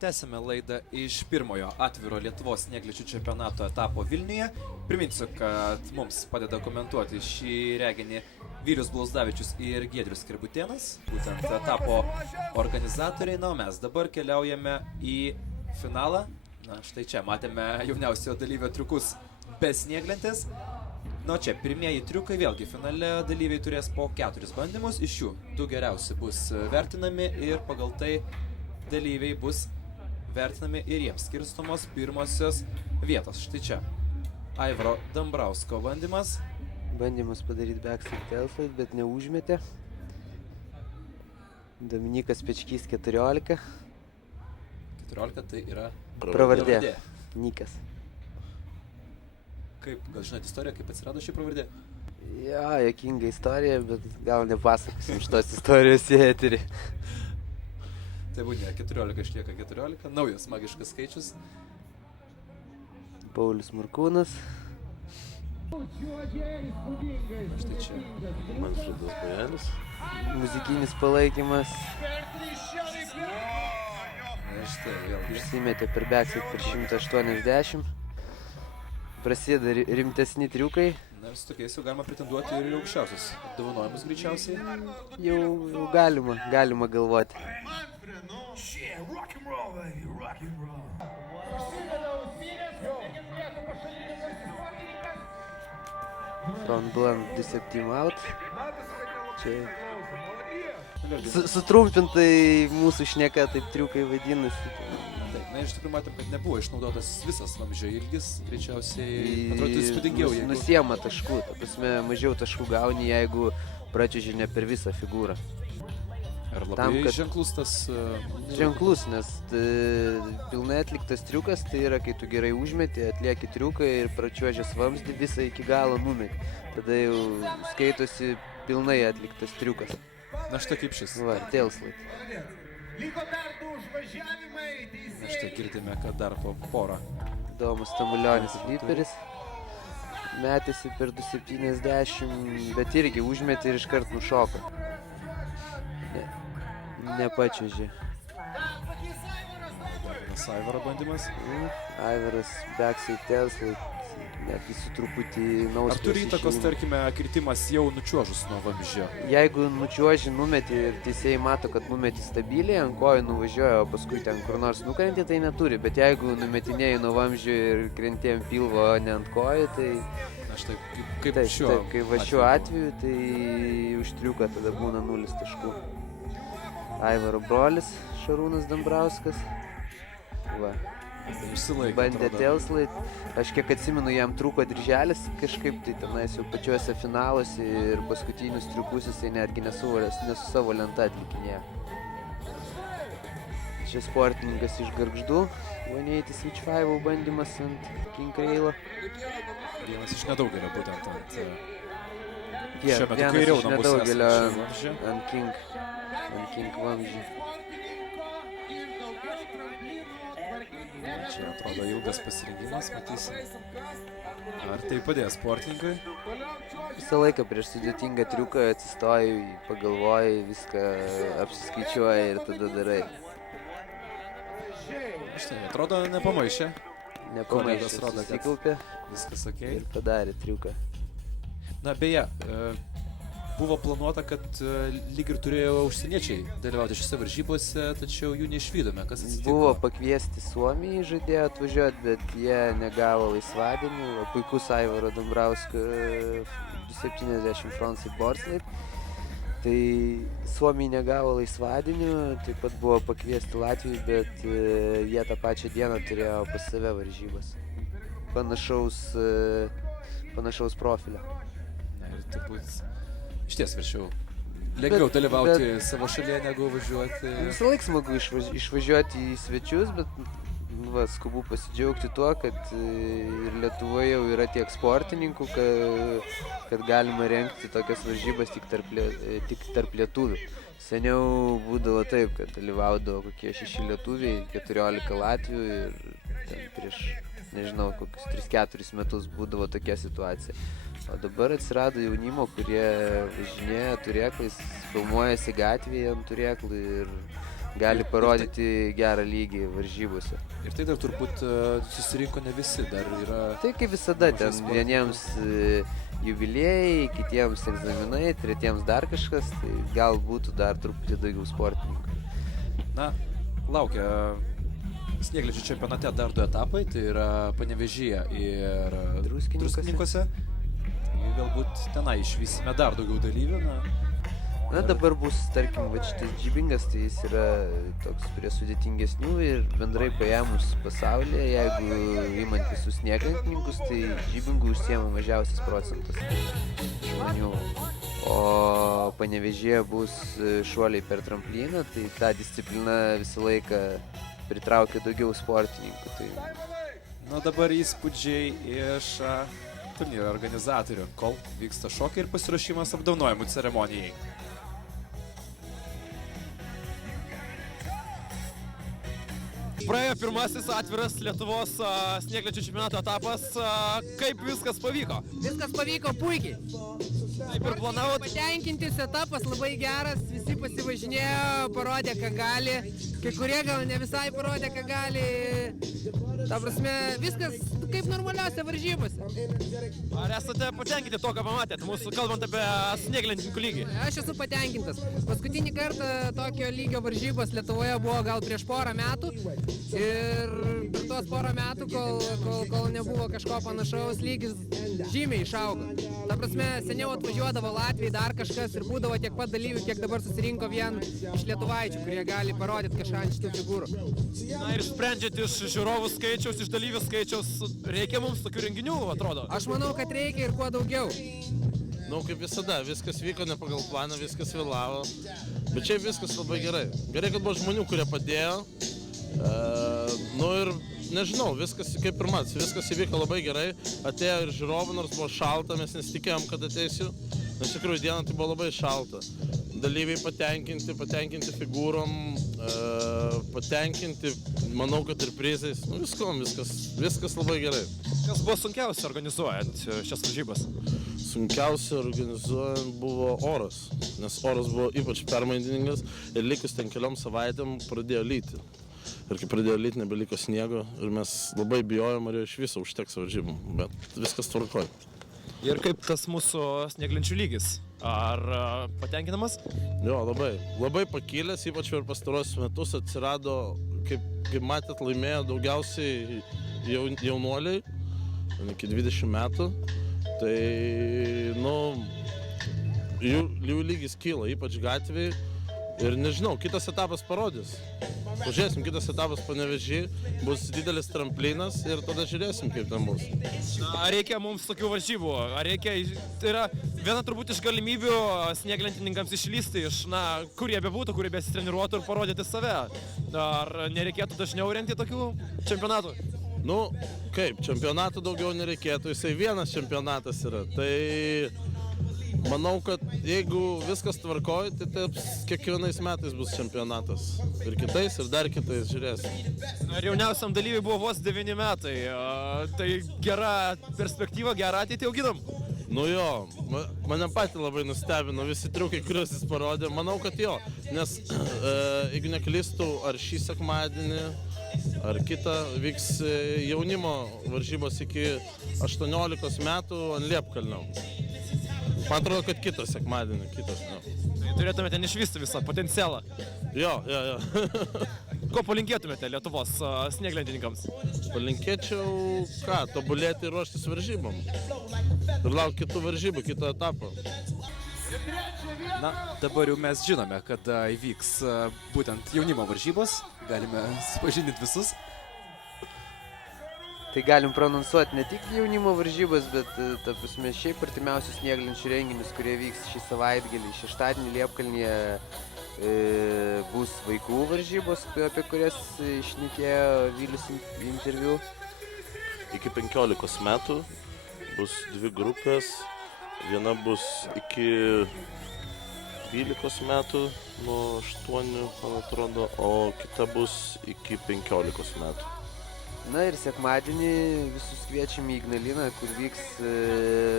Tęsime laidą iš pirmojo atviro Lietuvos sniegliečių čempionato etapo Vilniuje. Priminsiu, kad mums padeda komentuoti šį reginį Vylius Blauzdavičius ir Giedrius Skarbutėnas, būtent etapo organizatoriai. Na, o mes dabar keliaujame į finalą. Na, štai čia matėme jauniausio dalyvio triukus be snieglentės. Na, čia pirmieji triukai, vėlgi finale dalyviai turės po 4 bandymus. Iš jų 2 geriausi bus vertinami ir pagal tai dalyviai bus vertinami ir jiems skirstomos pirmosios vietos. Štai čia Aivaro Dambrausko bandymas. Bandymas padaryti backslide tailslide, bet neužmetė. Dominikas Pečkys 14. 14 tai yra Pravardė. Nikas. Kaip, gal žinote istoriją, kaip atsirado ši pravardė? Ja, jokinga istorija, bet gal nepasakysim šitos istorijos į eterį. Tai būtent 14 išlieka 14, naujas magiškas skaičius. Paulius Markūnas. Štai čia Manfredas Borelis. Muzikinis palaikymas. Na, štai vėlgi. Užsimetė per backslide per 180. Prasideda rimtesni triukai. Na, su tokiais jau galima pretenduoti ir aukščiausius apdovanojimus greičiausiai. Jau galima galvoti. Front blunt 27 out. Čia sutrumpintai mūsų šneka, taip triukai vadinasi. Taip, na, iš tikrųjų matėm, kad nebuvo išnaudotas visas vamzdžio ilgis, greičiausiai atrodo įspūdingiau. Nusiema taškų, ta prasme mažiau taškų gauni, jeigu pračiuoži ne per visą figūrą. Ar labai ženklus tas... Ženklus, nes pilnai atliktas triukas, tai yra, kai tu gerai užmeti, atlieki triuką ir pračiuožęs vamzdį visą iki galo numeti. Tada jau skaitosi pilnai atliktas triukas. Na, štai kaip šis. Va, tailslide. Na, štai girdime, kad dar po porą. Domas Tamulionis fliperis. Metėsi per 270, bet irgi užmetė ir iškart nušoko. Nepačiuožė. Vienas Aivaro bandymas. Aivaras backside tailslide, netgi su truputį naustos. Ar turi įtakos, tarkime, kritimas jau nučiuožus nuo vamzdžio? Jeigu nučiuoži, numeti ir teisėjai mato, kad numeti stabiliai, ant kojų nuvažiuoja, o paskui ten kur nors nukrenti, tai neturi. Bet jeigu numetinėjai nuo vamzdžio ir krenti ant pilvo, o ne ant kojų, tai... Na, štai kaip šiuo atveju. Kaip va šiuo atveju, tai už triuką tada būna 0 taškų. Aivaro brolis, Šarūnas Dambrauskas. Va. Bandė tailslide. Aš kiek atsimenu, jam trūko dirželis kažkaip, tai tenais jau pačiuose finaluose ir paskutinius triukus jisai netgi ne su savo lenta atlikinėjo. Čia sportininkas iš Gargždų. 180 switch 5 bandymas ant King Railo. Vienas iš nedaugelio būtent ant... Vienas iš nedaugelio ant King vamzdžio. Čia atrodo ilgas pasirengimas, matysim. Ar tai padės sportininkui? Visą laiką prieš sudėtingą triuką atsistoji, pagalvoji, viską apsiskaičiuoji ir tada darai. Štai, atrodo nepamaišė. Nepamaišė, susikaupė. Viskas okei. Ir padarė triuką. Na, beje, buvo planuota, kad lyg ir turėjo užsieniečiai dalyvauti šiose varžybose, tačiau jų neišvydome. Kas atsitiko? Buvo pakviesti Suomijai, žadėjo atvažiuoti, bet jie negavo laisvadienių. Puikus Aivaro Dambrausko 270 frontside boardslide. Tai Suomijai negavo laisvadienių, taip pat buvo pakviesti Latvijai, bet jie tą pačią dieną turėjo pas save varžybas. Panašaus profilio. Na ir turbūt išties verčiau lengviau dalyvauti savo šalyje, negu važiuoti. Visą laiką smagu išvažiuoti į svečius, bet skubu pasidžiaugti tuo, kad ir Lietuvoje jau yra tiek sportininkų, kad galima rengti tokias varžybas tik tarp lietuvių. Seniau būdavo taip, kad dalyvaudavo kokie 6 lietuviai, 14 latvių ir prieš, nežinau, kokius 3-4 metus būdavo tokia situacija. O dabar atsirado jaunimo, kurie važinėja turėklais, filmuojasi gatvėje ant turėklų ir gali parodyti gerą lygį varžybose. Ir tai dar turbūt susirinko ne visi, dar yra... Tai kaip visada, Mažai ten sportininkų. vieniems jubiliejai, kitiems egzaminai, tretiems dar kažkas, tai gal būtų dar truputį daugiau sportininkų. Na, laukia snieglenčių čempionate dar 2 etapai, tai yra Panevėžyje ir Druskininkuose. Tai galbūt tenai išvysime dar daugiau dalyvių. Na dabar bus, tarkim, va šitas džibingas, tai jis yra toks prie sudėtingesnių ir bendrai paėmus pasaulyje, jeigu imant visus snieglentininkus, tai džibingų užsiema mažiausias procentas žmonių. O Panevėžyje bus šuoliai per tramplyną, tai ta disciplina visą laiką pritraukia daugiau sportininkų. Tai... Na dabar įspūdžiai iš turnyro organizatorių, kol vyksta šokai ir pasiruošimas apdovanojimų ceremonijai. Praėjo pirmasis atviras Lietuvos snieglenčių čempionato etapas. Kaip viskas pavyko? Viskas pavyko puikiai. Taip ir planavot? Patenkintis etapas labai geras, visi pasivažinėjo, parodė, ką gali. Kai kurie gal ne visai parodė, ką gali. Ta prasme, viskas kaip normaliausia varžybose. Ar esate patenkinti to, ką pamatėt, mūsų kalbant apie snieglentininkų lygį? Aš esu patenkintas. Paskutinį kartą tokio lygio varžybos Lietuvoje buvo gal prieš porą metų. Ir per tuos porą metų, kol nebuvo kažko panašaus, lygis žymiai išaugo. Ta prasme, seniau atvažiuodavo Latvijai dar kažkas ir būdavo tiek pat dalyvių, kiek dabar susirinko vien iš lietuvaičių, kurie gali parodyti kažką ant šitų figūrų. Na ir sprendžiant iš žiūrovų skaičiaus, iš dalyvių skaičiaus, reikia mums tokių renginių, atrodo? Aš manau, kad reikia ir kuo daugiau. Nu, kaip visada, viskas vyko ne pagal planą, viskas vėlavo. Bet čia viskas labai gerai. Gerai, kad buvo žmonių, kurie padėjo. Nu ir nežinau, viskas kaip ir mats, viskas įvyko labai gerai. Atėjo ir žiūrovų, nors buvo šalta, mes nesitikėjom, kad ateisiu. Nes iš tikrųjų dieną tai buvo labai šalta. Dalyviai patenkinti figūrom, patenkinti, manau, kad ir prizais. Nu viskas labai gerai. Kas buvo sunkiausia organizuojant šias varžybas? Sunkiausia organizuojant buvo oras, nes oras buvo ypač permainingas ir likus ten keliom savaitėm pradėjo lyti. Ir kai pradėjo lyti, nebeliko sniego ir mes labai bijojom, ar jo iš viso užteks varžybų, bet viskas tvarkoj. Ir kaip tas mūsų snieglenčių lygis? Ar patenkinamas? Jo, labai pakilęs, ypač per pastarosius metus atsirado, kaip matėt, laimėjo daugiausiai jaunuoliai, iki 20 metų. Tai, jų lygis kyla, ypač gatvėje. Ir nežinau, kitas etapas parodys. Pažiūrėsim, kitas etapas Panevėžy, bus didelis tramplynas ir tada žiūrėsim, kaip ten bus. Ar reikia mums tokių varžybų? Ar reikia, tai yra viena turbūt iš galimybių snieglentininkams išlysti iš, kur jie bebūtų, kur jie besitreniruotų ir parodyti save. Ar nereikėtų dažniau rengti tokių čempionatų? Nu, kaip, čempionatų daugiau nereikėtų, jisai vienas čempionatas yra. Tai manau, kad jeigu viskas tvarkoj, tai taip kiekvienais metais bus čempionatas. Ir kitais, ir dar kitais, žiūrėsim. Ir jauniausiam dalyviui buvo vos 9 metai. Tai gera perspektyva, gerą ateitį auginam. Nu jo, mane patį labai nustebino visi triukai, kuriuos jis parodė. Manau, kad jo, nes jeigu neklystu, ar šį sekmadienį, ar kitą vyks jaunimo varžybos iki 18 metų ant Liepkalnio. Man atrodo, kad kitas sekmadienį, Tai turėtumėte išvysti visą potencialą. Jo. Ko palinkėtumėte Lietuvos snieglentininkams? Palinkėčiau, tobulėti ir ruoštis varžybom. Ir laukti kitų varžybų, kito etapo. Na, dabar jau mes žinome, kada įvyks būtent jaunimo varžybos. Galime supažindinti visus. Tai galim prononsuoti ne tik jaunimo varžybas, bet ta prasme šiaip artimiausius snieglenčių renginius, kurie vyks šį savaitgalį. Šeštadienį Liepkalnyje bus vaikų varžybos, apie kurias šnekėjo Vilius interviu. Iki 15 metų bus 2 grupės. Viena bus iki 12 metų, nuo 8, man atrodo, o kita bus iki 15 metų. Na ir sekmadienį visus kviečiame į Ignaliną, kur vyks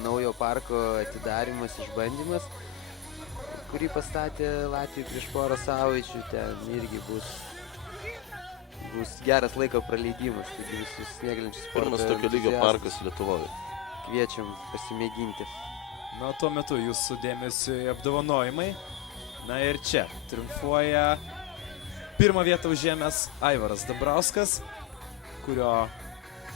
naujo parko atidarymas, išbandymas, kurį pastatė Latvijai prieš porą savaičių, ten irgi bus geras laiko praleidimas, taigi visus snieglenčius sporto Pirmas tokio lygio entuziastus parkas Lietuvoje. kviečiam pasimėginti. Na, tuo metu jūsų dėmesiui apdovanojimai. Na ir čia triumfuoja pirmą vietą užėmęs Aivaras Dambrauskas, kurio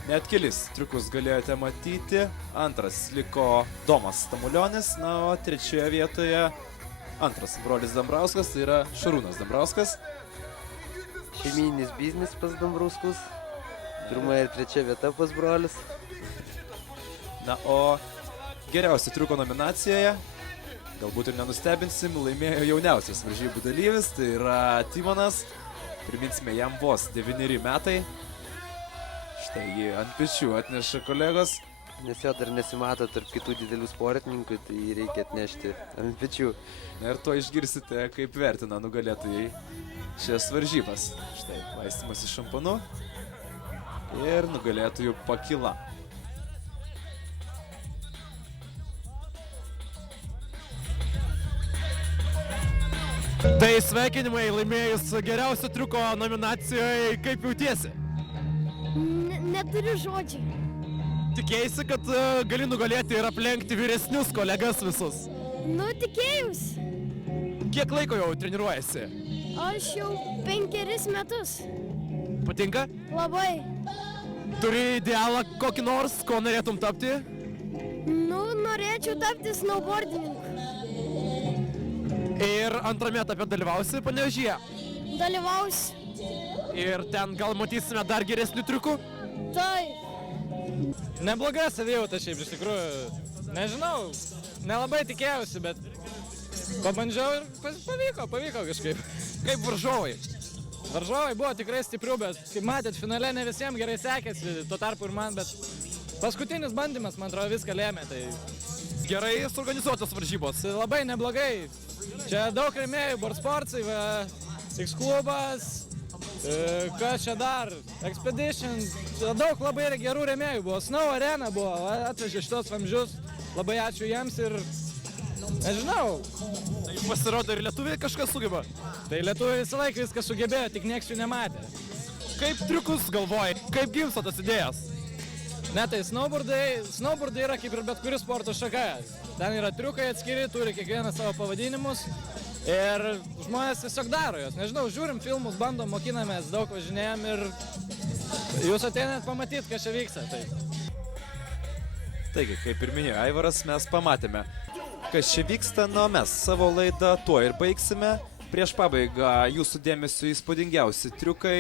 net kelis triukus galėjote matyti. Antras liko Domas Stamulionis, na, o trečioje vietoje antras brolis Dambrauskas, tai yra Šarūnas Dambrauskas. Šeimyninis biznis pas Dambrauskus, pirma ir trečia vieta pas brolius. Na, o geriausio triuko nominacijoje, galbūt ir nenustebinsim, laimėjo jauniausias varžybų dalyvis, tai yra Timonas. Priminsime, jam vos 9 metai. Štai jį ant pečių atneša kolegos. Nes jo dar nesimato tarp kitų didelių sportininkų, tai jį reikia atnešti ant pečių. Na ir to išgirsite, kaip vertina nugalėtojai šias varžybas. Štai, laistymas iš šampanu ir nugalėtojų pakyla. Tai sveikinimai laimėjus geriausio triuko nominacijoje, kaip jautiesi? Neturiu žodžių. Tikėjaisi, kad gali nugalėti ir aplenkti vyresnius kolegas visus. Nu, tikėjausi. Kiek laiko jau treniruojasi? Aš jau 5 metus. Patinka? Labai. Turi idealą kokį nors, ko norėtum tapti? Nu, norėčiau tapti snowboardininku. Ir antrame etape dalyvausi Panevėžyje. Dalyvausiu. Ir ten gal matysime dar geresnių triukų? Taip. Nebloga savijauta šiaip iš tikrųjų. Nežinau, nelabai tikėjausi, bet pabandžiau ir pavyko kažkaip. Kaip varžovai? Varžovai buvo tikrai stiprių, bet kaip matėt, finale ne visiems gerai sekėsi, tuo tarpu ir man, bet paskutinis bandymas, man atrodo, viską lėmė. Tai Gerai suorganizuotos varžybos. labai neblogai. Čia daug rėmėjų, Borsportsai, X-klubas, kas čia dar, Expedition, čia daug labai gerų rėmėjų buvo. Snow Arena buvo, atvežė šitos vamzdžius, labai ačiū jiems ir nežinau. Tai pasirodo ir lietuviai kažkas sugeba. Tai lietuviai visą laiką viską sugebėjo, tik nieks jų nematė. Kaip triukus galvoji? Kaip gimsta tas idėjas? Ne, tai snowboardai yra kaip ir bet kuris sporto šaka. Ten yra triukai atskiri, turi kiekvieną savo pavadinimus ir žmonės tiesiog daro jos. Nežinau, žiūrim filmus, bandom, mokinamės, daug važinėjom ir jūs ateinat pamatyti, kas čia vyksta. Taigi, kaip ir minėjo Aivaras, mes pamatėme, kas čia vyksta, na, mes savo laidą tuo ir baigsime. Prieš pabaigą jūsų dėmesio įspūdingiausi triukai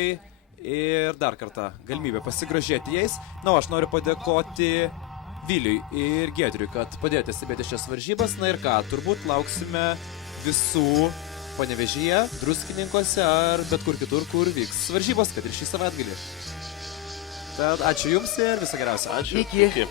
ir dar kartą galimybė pasigrožėti jais. Na, o aš noriu padėkoti Viliui ir Giedriui, kad padėjote stebėti šias varžybas. Na ir ką, turbūt lauksime visų Panevėžyje, Druskininkuose ar bet kur kitur, kur vyks varžybos, kad ir šį savaitgalį. Tad ačiū Jums ir viso geriausio. Ačiū. Iki. Iki.